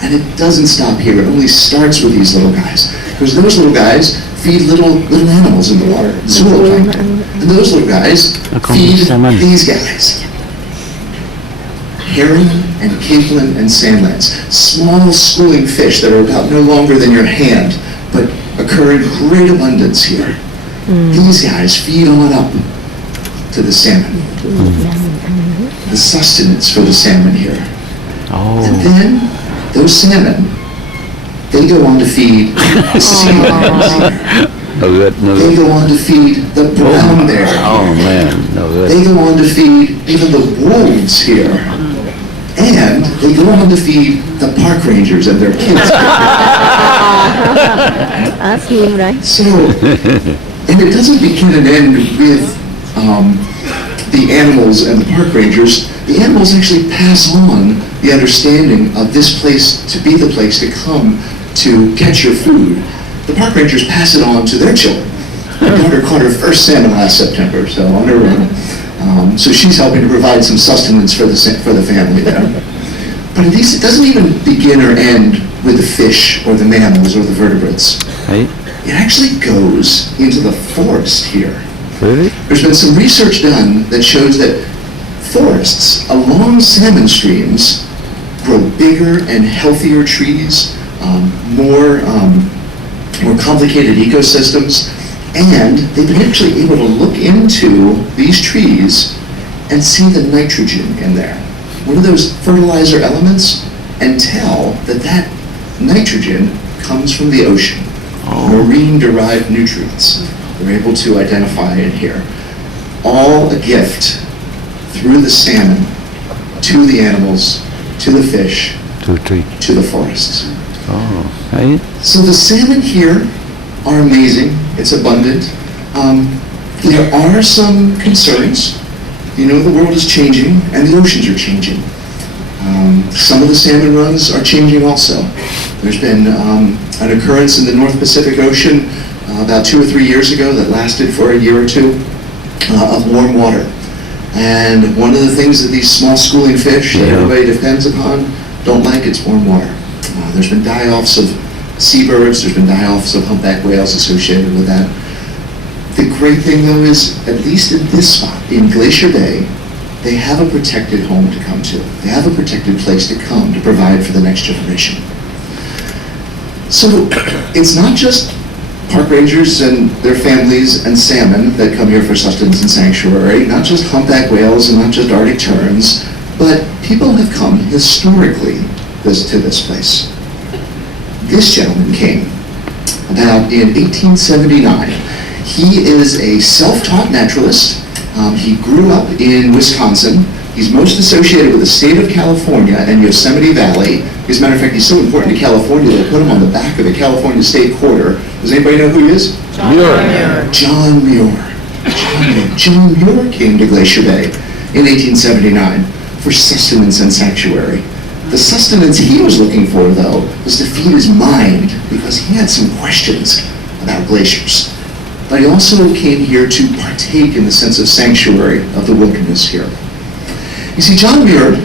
And it doesn't stop here. It only starts with these little guys. Because those little guys feed little animals in the water, zooplankton. And those little guys feed these guys. Herring and capelin and sandlines. Small schooling fish that are about no longer than your hand, but occur in great abundance here. These guys feed on up to the salmon. The sustenance for the salmon here. And then those salmon, they go on to feed the sea lions here. They go on to feed the brown bear. They go on to feed even the wolves here. And they go on to feed the park rangers and their kids. Ask him, right? So, and it doesn't begin and end with the animals and the park rangers. The animals actually pass on the understanding of this place to be the place to come to catch your food. The park rangers pass it on to their children. My daughter caught her first salmon last September, so on her run. So she's helping to provide some sustenance for the family there. But at least it doesn't even begin or end with the fish or the mammals or the vertebrates. It actually goes into the forest here. Really? There's been some research done that shows that forests along salmon streams grow bigger and healthier trees, more complicated ecosystems, and they've been actually able to look into these trees and see the nitrogen in there, one of those fertilizer elements, and tell that that nitrogen comes from the ocean, marine-derived nutrients. They're able to identify it here. All a gift through the salmon, to the animals, to the fish, to the forests. So the salmon here are amazing. It's abundant. There are some concerns. You know, the world is changing and the oceans are changing. Some of the salmon runs are changing also. There's been an occurrence in the North Pacific Ocean about 2 or 3 years ago that lasted for a year or two of warm water. And one of the things that these small schooling fish that everybody depends upon don't like is warm water. There's been die-offs of seabirds, there's been die-offs of humpback whales associated with that. The great thing though is, at least in this spot, in Glacier Bay, they have a protected home to come to. They have a protected place to come to provide for the next generation. So it's not just park rangers and their families and salmon that come here for sustenance and sanctuary, not just humpback whales and not just Arctic terns, but people have come historically to this place. This gentleman came about in 1879. He is a self-taught naturalist. He grew up in Wisconsin. He's most associated with the state of California and Yosemite Valley. As a matter of fact, he's so important to California, they'll put him on the back of the California State Quarter. Does anybody know who he is? John Muir. John Muir came to Glacier Bay in 1879 for sustenance and sanctuary. The sustenance he was looking for, though, was to feed his mind, because he had some questions about glaciers. But he also came here to partake in the sense of sanctuary of the wilderness here. You see, John Muir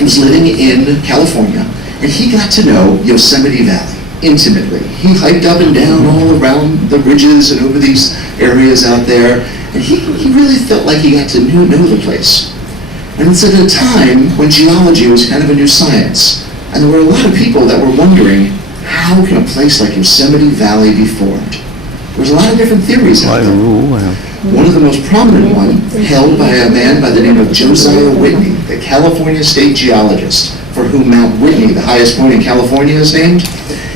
was living in California, and he got to know Yosemite Valley intimately. He hiked up and down all around the ridges and over these areas out there, and he really felt like he got to know the place. And it's at a time when geology was kind of a new science, and there were a lot of people that were wondering, how can a place like Yosemite Valley be formed? There was a lot of different theories out there. One of the most prominent one, held by a man by the name of Josiah Whitney, the California state geologist, for whom Mount Whitney, the highest point in California, is named.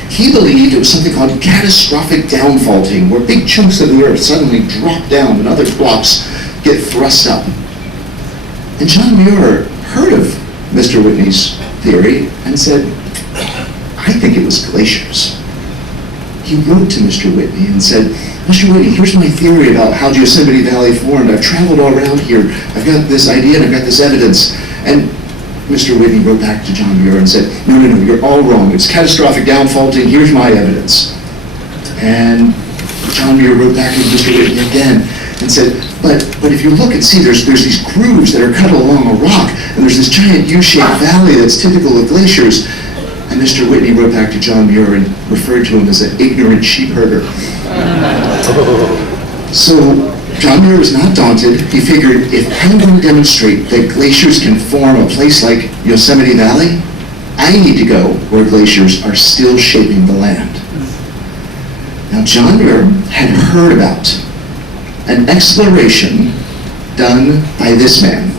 He believed it was something called catastrophic downfaulting, where big chunks of the earth suddenly drop down and other blocks get thrust up. And John Muir heard of Mr. Whitney's theory and said, I think it was glaciers. He wrote to Mr. Whitney and said, Mr. Whitney, here's my theory about how Yosemite Valley formed. I've traveled all around here. I've got this idea and I've got this evidence. And Mr. Whitney wrote back to John Muir and said, no, you're all wrong. It's catastrophic downfaulting. Here's my evidence. And John Muir wrote back to Mr. Whitney again and said, but if you look and see, there's these grooves that are cut along a rock, and there's this giant U-shaped valley that's typical of glaciers. And Mr. Whitney wrote back to John Muir and referred to him as an ignorant sheep herder. So John Muir was not daunted. He figured, if I'm going to demonstrate that glaciers can form a place like Yosemite Valley, I need to go where glaciers are still shaping the land. Now, John Muir had heard about an exploration done by this man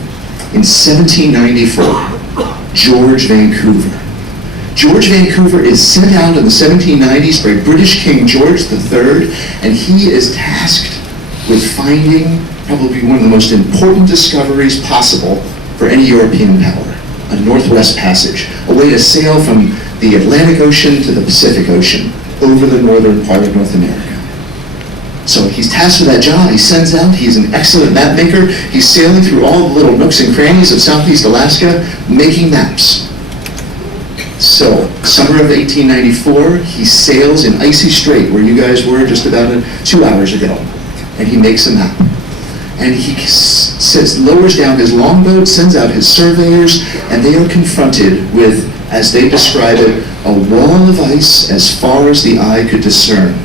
in 1794, George Vancouver. George Vancouver is sent out in the 1790s by British King George III, and he is tasked with finding probably one of the most important discoveries possible for any European power, a Northwest Passage, a way to sail from the Atlantic Ocean to the Pacific Ocean over the northern part of North America. So he's tasked with that job. He sends out, he's an excellent map maker. He's sailing through all the little nooks and crannies of Southeast Alaska, making maps. So, summer of 1894, he sails in Icy Strait, where you guys were just about 2 hours ago, and he makes a map. And he lowers down his longboat, sends out his surveyors, and they are confronted with, as they describe it, a wall of ice as far as the eye could discern.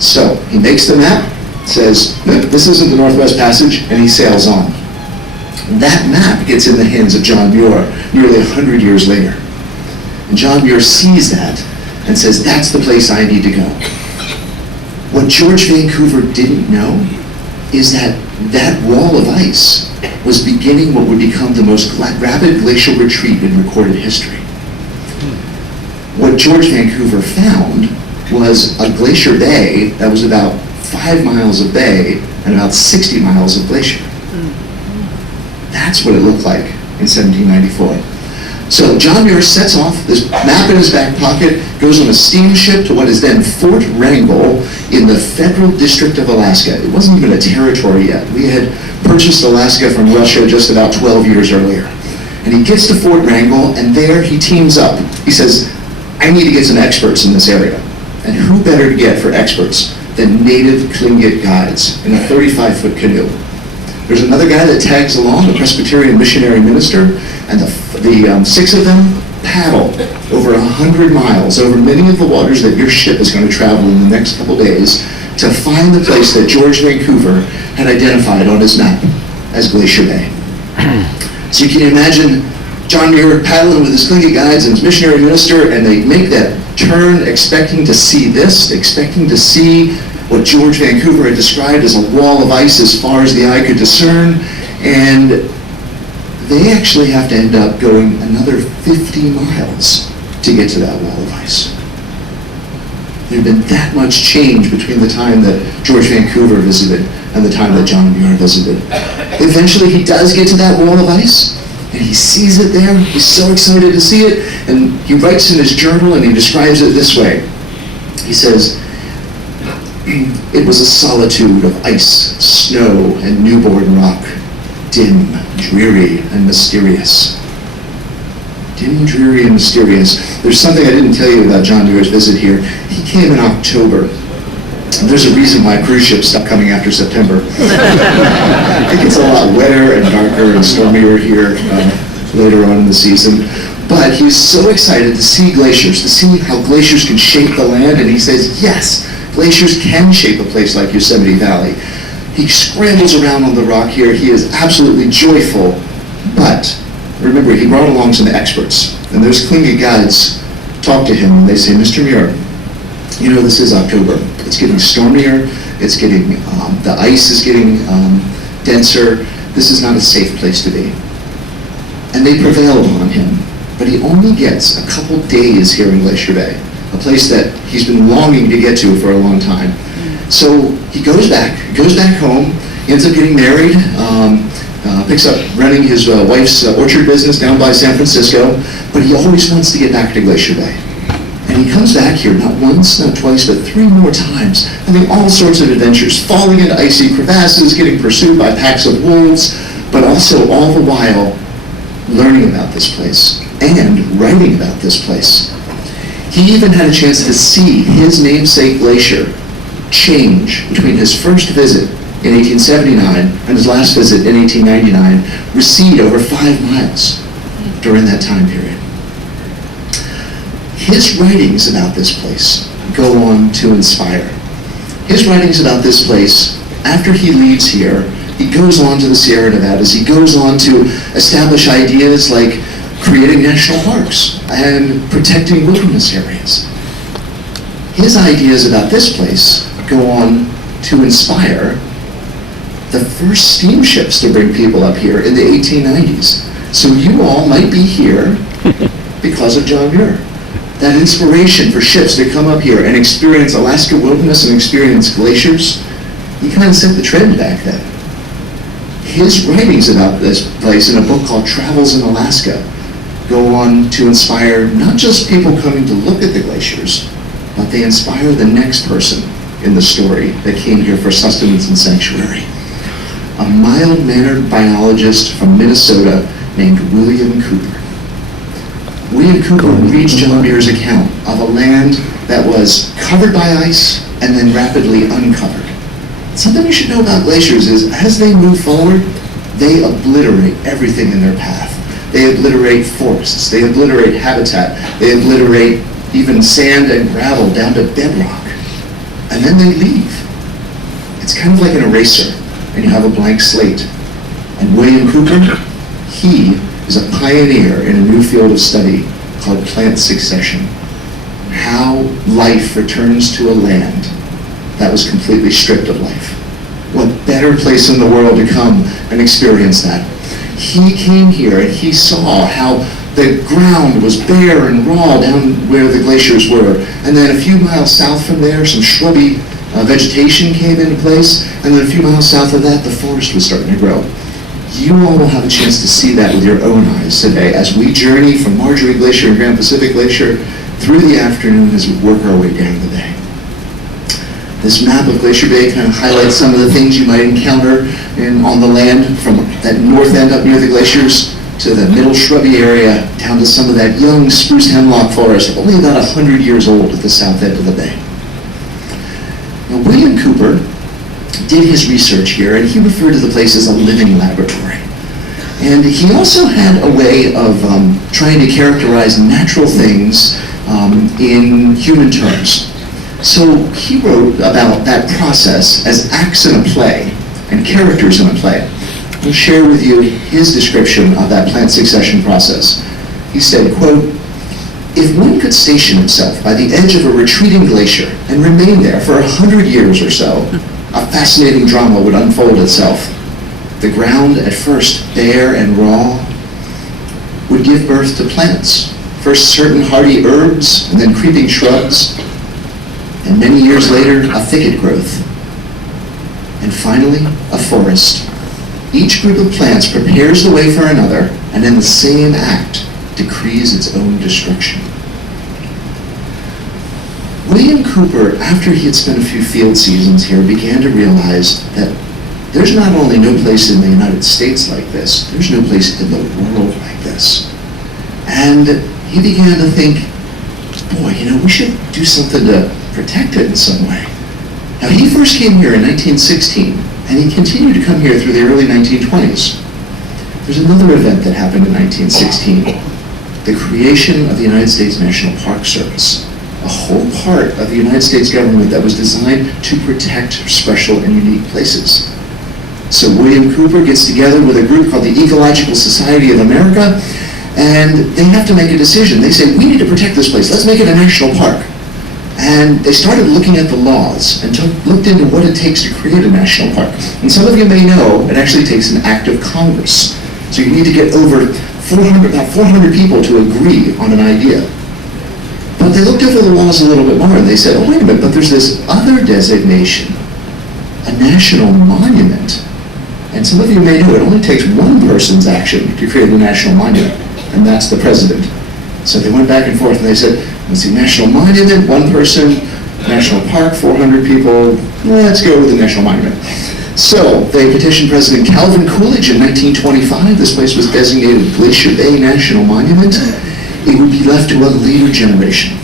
So, he makes the map, says, no, this isn't the Northwest Passage, and he sails on. That map gets in the hands of John Muir nearly 100 years later. And John Muir sees that and says, that's the place I need to go. What George Vancouver didn't know is that that wall of ice was beginning what would become the most rapid glacial retreat in recorded history. What George Vancouver found was a glacier bay that was about 5 miles of bay and about 60 miles of glacier. That's what it looked like in 1794. So John Muir sets off, this map in his back pocket, goes on a steamship to what is then Fort Wrangell in the Federal District of Alaska. It wasn't even a territory yet. We had purchased Alaska from Russia just about 12 years earlier. And he gets to Fort Wrangell, and there he teams up. He says, I need to get some experts in this area. And who better to get for experts than native Tlingit guides in a 35-foot canoe? There's another guy that tags along, a Presbyterian missionary minister, and the 6 of them paddle over 100 miles over many of the waters that your ship is going to travel in the next couple days to find the place that George Vancouver had identified on his map as Glacier Bay. So you can imagine John Muir paddling with his Tlingit guides and his missionary minister, and they make that turn expecting to see this, expecting to see what George Vancouver had described as a wall of ice as far as the eye could discern, and they actually have to end up going another 50 miles to get to that wall of ice. There had been that much change between the time that George Vancouver visited and the time that John Muir visited. Eventually he does get to that wall of ice, and he sees it there. He's so excited to see it, and he writes in his journal and he describes it this way. He says, it was a solitude of ice, snow, and newborn rock, dim, dreary, and mysterious. dim, dreary, and mysterious. There's something I didn't tell you about John Muir's visit here. He came in October. And there's a reason why cruise ships stop coming after September. It gets a lot wetter and darker and stormier here later on in the season. But he's so excited to see glaciers, to see how glaciers can shape the land, and he says, yes, glaciers can shape a place like Yosemite Valley. He scrambles around on the rock here. He is absolutely joyful, but remember, he brought along some experts, and those Tlingit guides talk to him, and they say, Mr. Muir, you know this is October. It's getting stormier. It's getting, the ice is getting denser. This is not a safe place to be. And they prevail upon him, but he only gets a couple days here in Glacier Bay, a place that he's been longing to get to for a long time. So he goes back home, ends up getting married, picks up running his wife's orchard business down by San Francisco, but he always wants to get back to Glacier Bay. And he comes back here not once, not twice, but 3 more times, having all sorts of adventures, falling into icy crevasses, getting pursued by packs of wolves, but also all the while learning about this place and writing about this place. He even had a chance to see his namesake glacier change between his first visit in 1879 and his last visit in 1899, recede over 5 miles during that time period. His writings about this place go on to inspire. His writings about this place, after he leaves here, he goes on to the Sierra Nevadas. He goes on to establish ideas like creating national parks and protecting wilderness areas. His ideas about this place go on to inspire the first steamships to bring people up here in the 1890s. So you all might be here because of John Muir. That inspiration for ships to come up here and experience Alaska wilderness and experience glaciers, he kind of set the trend back then. His writings about this place in a book called Travels in Alaska go on to inspire not just people coming to look at the glaciers, but they inspire the next person in the story that came here for sustenance and sanctuary. A mild-mannered biologist from Minnesota named William Cooper. William Cooper reads John Muir's account of a land that was covered by ice and then rapidly uncovered. Something you should know about glaciers is as they move forward, they obliterate everything in their path. They obliterate forests, they obliterate habitat, they obliterate even sand and gravel down to bedrock. And then they leave. It's kind of like an eraser, and you have a blank slate. And William Cooper, he is a pioneer in a new field of study called plant succession. How life returns to a land that was completely stripped of life. What better place in the world to come and experience that? He came here and he saw how the ground was bare and raw down where the glaciers were. And then a few miles south from there, some shrubby vegetation came into place. And then a few miles south of that, the forest was starting to grow. You all will have a chance to see that with your own eyes today as we journey from Marjorie Glacier and Grand Pacific Glacier through the afternoon as we work our way down the bay. This map of Glacier Bay kind of highlights some of the things you might encounter on the land from that north end up near the glaciers to the middle shrubby area down to some of that young spruce hemlock forest, only about 100 years old at the south end of the bay. Now, William Cooper did his research here, and he referred to the place as a living laboratory. And he also had a way of trying to characterize natural things in human terms. So he wrote about that process as acts in a play and characters in a play. I'll share with you his description of that plant succession process. He said, quote, "If one could station himself by the edge of a retreating glacier and remain there for 100 years or so, a fascinating drama would unfold itself. The ground, at first bare and raw, would give birth to plants, first certain hardy herbs and then creeping shrubs, and many years later, a thicket growth, and finally, a forest. Each group of plants prepares the way for another, and in the same act, decrees its own destruction." William Cooper, after he had spent a few field seasons here, began to realize that there's not only no place in the United States like this, there's no place in the world like this. And he began to think, boy, we should do something to protect it in some way. Now, he first came here in 1916, and he continued to come here through the early 1920s. There's another event that happened in 1916, the creation of the United States National Park Service, a whole part of the United States government that was designed to protect special and unique places. So William Cooper gets together with a group called the Ecological Society of America, and they have to make a decision. They say, we need to protect this place. Let's make it a national park. And they started looking at the laws and looked into what it takes to create a national park. And some of you may know it actually takes an act of Congress. So you need to get over 400 people to agree on an idea. But they looked over the laws a little bit more and they said, oh, wait a minute, but there's this other designation, a national monument. And some of you may know it only takes one person's action to create a national monument, and that's the president. So they went back and forth and they said, let's see, national monument, one person, national park, 400 people, let's go with the national monument. So they petitioned President Calvin Coolidge in 1925. This place was designated Glacier Bay National Monument. It would be left to a later generation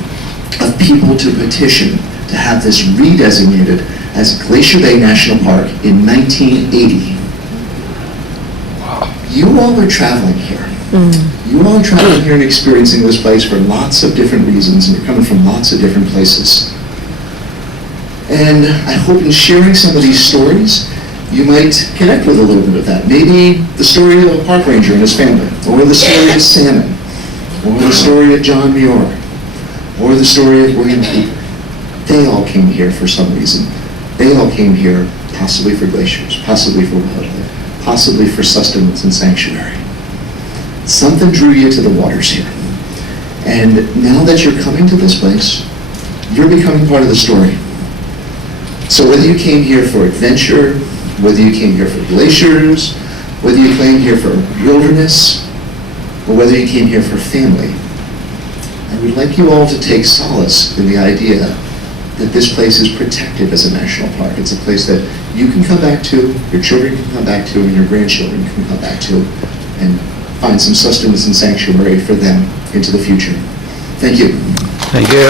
of people to petition to have this redesignated as Glacier Bay National Park in 1980. You all are traveling here. You all are traveling here and experiencing this place for lots of different reasons, and you're coming from lots of different places. And I hope in sharing some of these stories, you might connect with a little bit of that. Maybe the story of a park ranger and his family, or the story of salmon, or the story of John Muir, or the story of William Cooper. They all came here for some reason. They all came here possibly for glaciers, possibly for wildlife, possibly for sustenance and sanctuary. Something drew you to the waters here. And now that you're coming to this place, you're becoming part of the story. So whether you came here for adventure, whether you came here for glaciers, whether you came here for wilderness, or whether you came here for family, I would like you all to take solace in the idea that this place is protected as a national park. It's a place that you can come back to, your children can come back to, and your grandchildren can come back to, and find some sustenance and sanctuary for them into the future. Thank you. Thank you.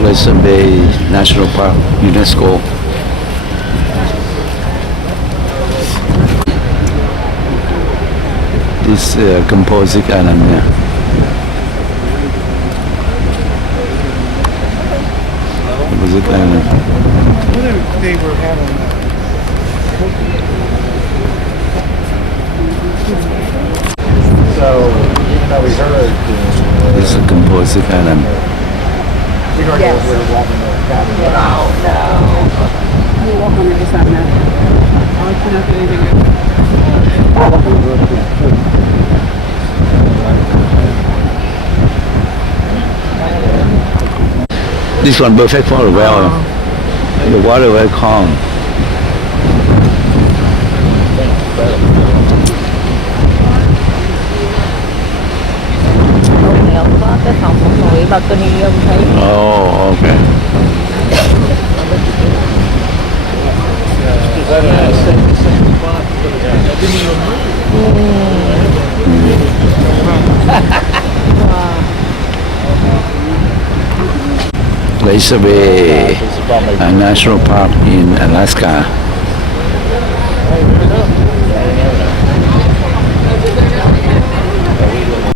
Glacier Bay National Park, UNESCO. This composite island here. Composite island. They were having so, even though we heard This is a composite island. we heard that we were walking the cabin. You walk on the other side now. I'll put up anything. This one perfect for the well. The water very calm. Nếu có cái phòng ngủ balcony ông thấy Oh, okay. Glacier Bay National Park in Alaska.